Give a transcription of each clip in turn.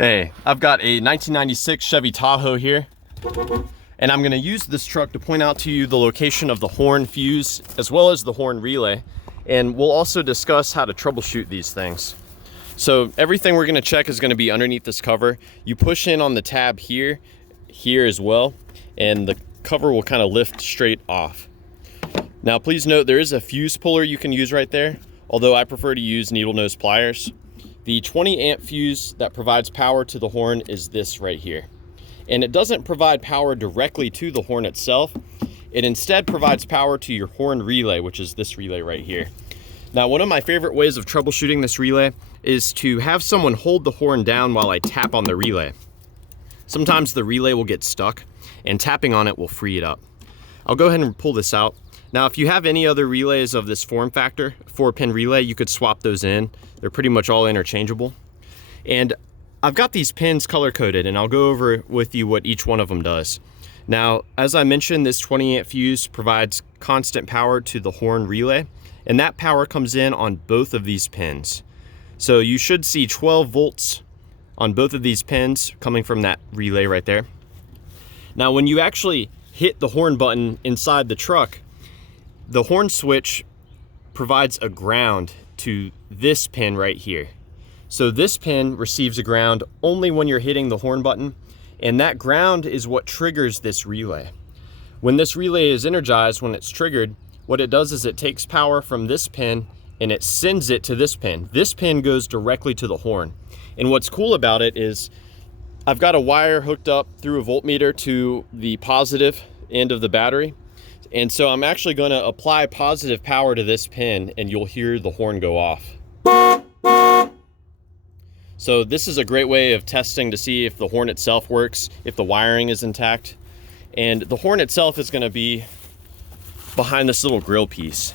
Hey, I've got a 1996 Chevy Tahoe here, and I'm gonna use this truck to point out to you the location of the horn fuse as well as the horn relay, and we'll also discuss how to troubleshoot these things. So everything we're gonna check is gonna be underneath this cover. You push in on the tab here as well, and the cover will kind of lift straight off. Now please note there is a fuse puller you can use right there, although I prefer to use needle nose pliers. The 20 amp fuse that provides power to the horn is this right here. And it doesn't provide power directly to the horn itself. It instead provides power to your horn relay, which is this relay right here. Now, one of my favorite ways of troubleshooting this relay is to have someone hold the horn down while I tap on the relay. Sometimes the relay will get stuck and tapping on it will free it up. I'll go ahead and pull this out. Now, if you have any other relays of this form factor, 4-pin relay, you could swap those in. They're pretty much all interchangeable. And I've got these pins color-coded, and I'll go over with you what each one of them does. Now, as I mentioned, this 20 amp fuse provides constant power to the horn relay, and that power comes in on both of these pins. So you should see 12 volts on both of these pins coming from that relay right there. Now, when you actually hit the horn button inside the truck, the horn switch provides a ground to this pin right here. So this pin receives a ground only when you're hitting the horn button, and that ground is what triggers this relay. When this relay is energized, when it's triggered, what it does is it takes power from this pin and it sends it to this pin. This pin goes directly to the horn. And what's cool about it is I've got a wire hooked up through a voltmeter to the positive end of the battery. And so I'm actually going to apply positive power to this pin and you'll hear the horn go off. So this is a great way of testing to see if the horn itself works, if the wiring is intact. And the horn itself is going to be behind this little grill piece.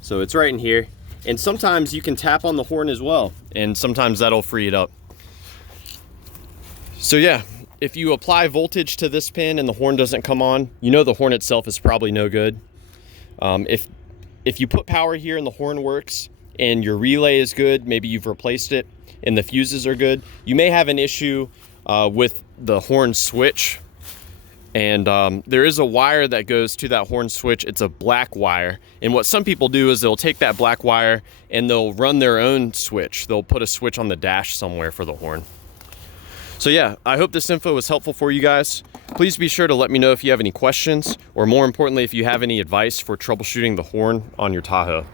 So it's right in here. And sometimes you can tap on the horn as well, and sometimes that'll free it up. So yeah, if you apply voltage to this pin and the horn doesn't come on, you know the horn itself is probably no good. If you put power here and the horn works and your relay is good, maybe you've replaced it and the fuses are good, you may have an issue with the horn switch. And there is a wire that goes to that horn switch. It's a black wire. And what some people do is they'll take that black wire and they'll run their own switch. They'll put a switch on the dash somewhere for the horn. So yeah, I hope this info was helpful for you guys. Please be sure to let me know if you have any questions, or more importantly, if you have any advice for troubleshooting the horn on your Tahoe.